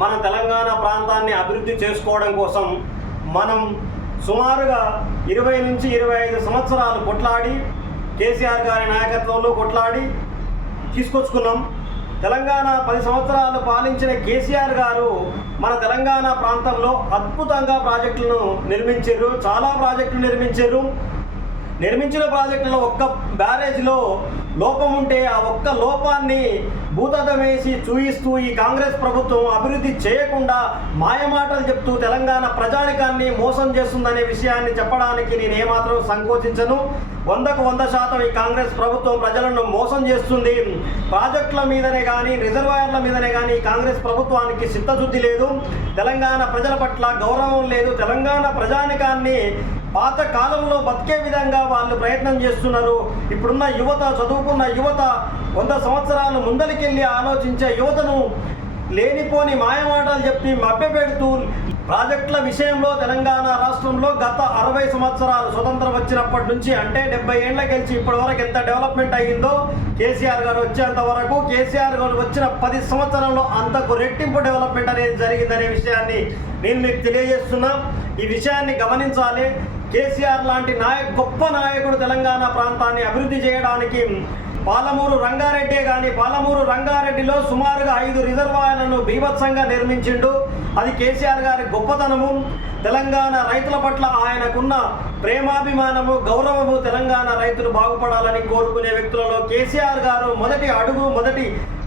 మన తెలంగాణ ప్రాంతాన్ని అభివృద్ధి చేసుకోవడం కోసం మనం సుమారుగా ఇరవై నుంచి ఇరవై ఐదు సంవత్సరాలు కొట్లాడి కేసీఆర్ గారి నాయకత్వంలో కొట్లాడి తీసుకొచ్చుకున్నాం. తెలంగాణ పది సంవత్సరాలు పాలించిన కేసీఆర్ గారు మన తెలంగాణ ప్రాంతంలో అద్భుతంగా ప్రాజెక్టులను నిర్మించారు. చాలా ప్రాజెక్టులు నిర్మించారు. నిర్మించిన ప్రాజెక్టులో ఒక్క బ్యారేజ్లో లోపం ఉంటే ఆ ఒక్క లోపాన్ని భూతద్దం వేసి చూయిస్తూ ఈ కాంగ్రెస్ ప్రభుత్వం అభివృద్ధి చేయకుండా మాయమాటలు చెప్తూ తెలంగాణ ప్రజానికాన్ని మోసం చేస్తుందనే విషయాన్ని చెప్పడానికి నేను ఏమాత్రం సంకోచించను. వందకు వంద శాతం ఈ కాంగ్రెస్ ప్రభుత్వం ప్రజలను మోసం చేస్తుంది. ప్రాజెక్టుల మీదనే కానీ రిజర్వాయర్ల మీదనే కానీ కాంగ్రెస్ ప్రభుత్వానికి చిత్తశుద్ధి లేదు. తెలంగాణ ప్రజల పట్ల గౌరవం లేదు. తెలంగాణ ప్రజానికాన్ని పాత కాలంలో బతికే విధంగా వాళ్ళు ప్రయత్నం చేస్తున్నారు. ఇప్పుడున్న యువత చదువు చదువుకున్న యువత వంద సంవత్సరాలు ముందరికెళ్ళి ఆలోచించే యువతను లేనిపోని మాయమాటలు చెప్పి మభ్యపెడుతూ ప్రాజెక్టుల విషయంలో తెలంగాణ రాష్ట్రంలో గత అరవై సంవత్సరాలు స్వతంత్రం వచ్చినప్పటి నుంచి అంటే డెబ్బై ఏళ్ళ గెలిచి ఇప్పటి వరకు ఎంత డెవలప్మెంట్ అయ్యిందో కేసీఆర్ గారు వచ్చేంత వరకు కేసీఆర్ గారు వచ్చిన పది సంవత్సరంలో అంతకు రెట్టింపు డెవలప్మెంట్ అనేది జరిగిందనే విషయాన్ని నేను మీకు తెలియజేస్తున్నా. ఈ విషయాన్ని గమనించాలి. కేసీఆర్ లాంటి నాయక్ గొప్ప నాయకుడు తెలంగాణ ప్రాంతాన్ని అభివృద్ధి చేయడానికి పాలమూరు రంగారెడ్డే కానీ పాలమూరు రంగారెడ్డిలో సుమారుగా ఐదు రిజర్వాయర్లను బీభత్సంగా నిర్మించిండు. అది కేసీఆర్ గారి గొప్పతనము. తెలంగాణ రైతుల పట్ల ఆయనకున్న ప్రేమాభిమానము గౌరవము తెలంగాణ రైతులు బాగుపడాలని కోరుకునే వ్యక్తులలో కేసీఆర్ గారు మొదటి అడుగు మొదటి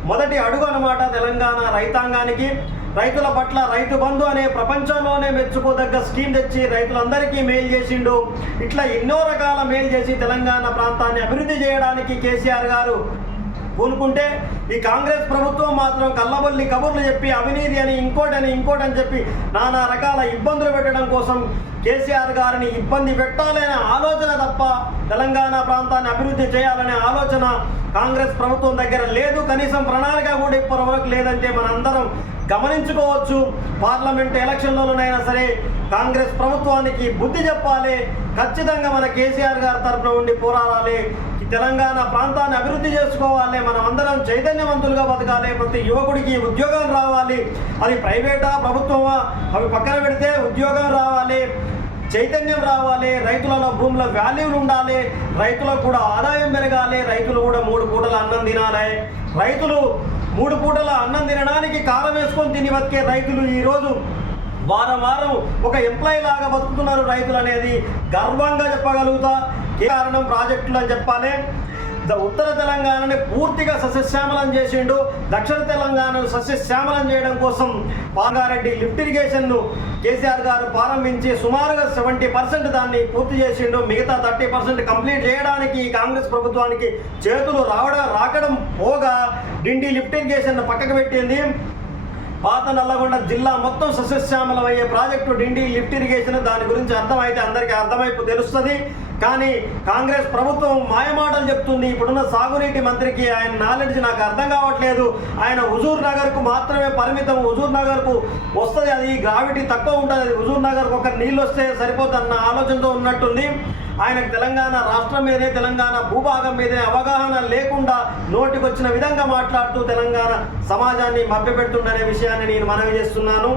మొదటి అడుగు అన్నమాట తెలంగాణ రైతాంగానికి. రైతుల పట్ల రైతు బంధు అనే ప్రపంచంలోనే మెచ్చుకోదగ్గ స్కీమ్ తెచ్చి రైతులందరికీ మేలు చేసిండు. ఇట్లా ఎన్నో రకాల మేలు చేసి తెలంగాణ ప్రాంతాన్ని అభివృద్ధి చేయడానికి కేసీఆర్ గారు పూనుకుంటే ఈ కాంగ్రెస్ ప్రభుత్వం మాత్రం కల్లబొల్లి కబుర్లు చెప్పి అవినీతి అని ఇంకోటని ఇంకోటని చెప్పి నానా రకాల ఇబ్బందులు పెట్టడం కోసం కేసీఆర్ గారిని ఇబ్బంది పెట్టాలనే ఆలోచన తప్ప తెలంగాణ ప్రాంతాన్ని అభివృద్ధి చేయాలనే ఆలోచన కాంగ్రెస్ ప్రభుత్వం దగ్గర లేదు. కనీసం ప్రణాళిక కూడా ఇప్పటివరకు లేదంటే మనందరం గమనించుకోవచ్చు. పార్లమెంట్ ఎలక్షన్లలోనైనా సరే కాంగ్రెస్ ప్రభుత్వానికి బుద్ధి చెప్పాలి. ఖచ్చితంగా మన కేసీఆర్ గారి తరఫున ఉండి పోరాడాలి. ఈ తెలంగాణ ప్రాంతాన్ని అభివృద్ధి చేసుకోవాలి. మనం అందరం చైతన్యవంతులుగా బతకాలి. ప్రతి యువకుడికి ఉద్యోగం రావాలి. అది ప్రైవేటా ప్రభుత్వమా? అవి పక్కన పెడితే ఉద్యోగం రావాలి. చైతన్యం రావాలి. రైతులలో భూముల వాల్యూలు ఉండాలి. రైతులకు కూడా ఆదాయం పెరగాలి. రైతులు కూడా మూడు పూటల అన్నం తినాలి. రైతులు మూడు పూటల అన్నం తినడానికి కాలం వేసుకొని తిని బతికే రైతులు ఈరోజు వారం వారం ఒక ఎంప్లాయీ లాగా బతుకుతున్నారు రైతులు అనేది గర్వంగా చెప్పగలుగుతా. ఏ కారణం ప్రాజెక్టులు అని చెప్పాలి? ద ఉత్తర తెలంగాణని పూర్తిగా సస్యశ్యామలం చేసిండు. దక్షిణ తెలంగాణను సస్యశ్యామలం చేయడం కోసం పాంగారెడ్డి లిఫ్ట్ ఇరిగేషన్ను కేసీఆర్ గారు ప్రారంభించి సుమారుగా సెవెంటీ పర్సెంట్ దాన్ని పూర్తి చేసిండు. మిగతా థర్టీ పర్సెంట్ కంప్లీట్ చేయడానికి ఈ కాంగ్రెస్ ప్రభుత్వానికి చేతులు రావడం రాకడం డిండి లిఫ్ట్ ఇరిగేషన్ పక్కకు పెట్టింది. పాత నల్లగొండ జిల్లా మొత్తం సస్యశ్యామలం అయ్యే ప్రాజెక్టు డిండి లిఫ్ట్ ఇరిగేషన్ దాని గురించి అర్థమైతే అందరికీ అర్థమైపు తెలుస్తుంది. కానీ కాంగ్రెస్ ప్రభుత్వం మాయమాటలు చెప్తుంది. ఇప్పుడున్న సాగునీటి మంత్రికి ఆయన నాలెడ్జ్ నాకు అర్థం కావట్లేదు. ఆయన హుజూర్ నగర్కు మాత్రమే పరిమితం. హుజూర్ నగర్కు వస్తుంది అది. గ్రావిటీ తక్కువ ఉంటుంది. అది హుజూర్ నగర్కు ఒక నీళ్ళు వస్తే సరిపోతుందన్న ఆలోచనతో ఉన్నట్టుంది. ఆయనకు తెలంగాణ రాష్ట్రం మీదే తెలంగాణ భూభాగం మీదే అవగాహన లేకుండా నోటికొచ్చిన విధంగా మాట్లాడుతూ తెలంగాణ సమాజాన్ని మభ్యపెడుతుండనే విషయాన్ని నేను మనవి చేస్తున్నాను.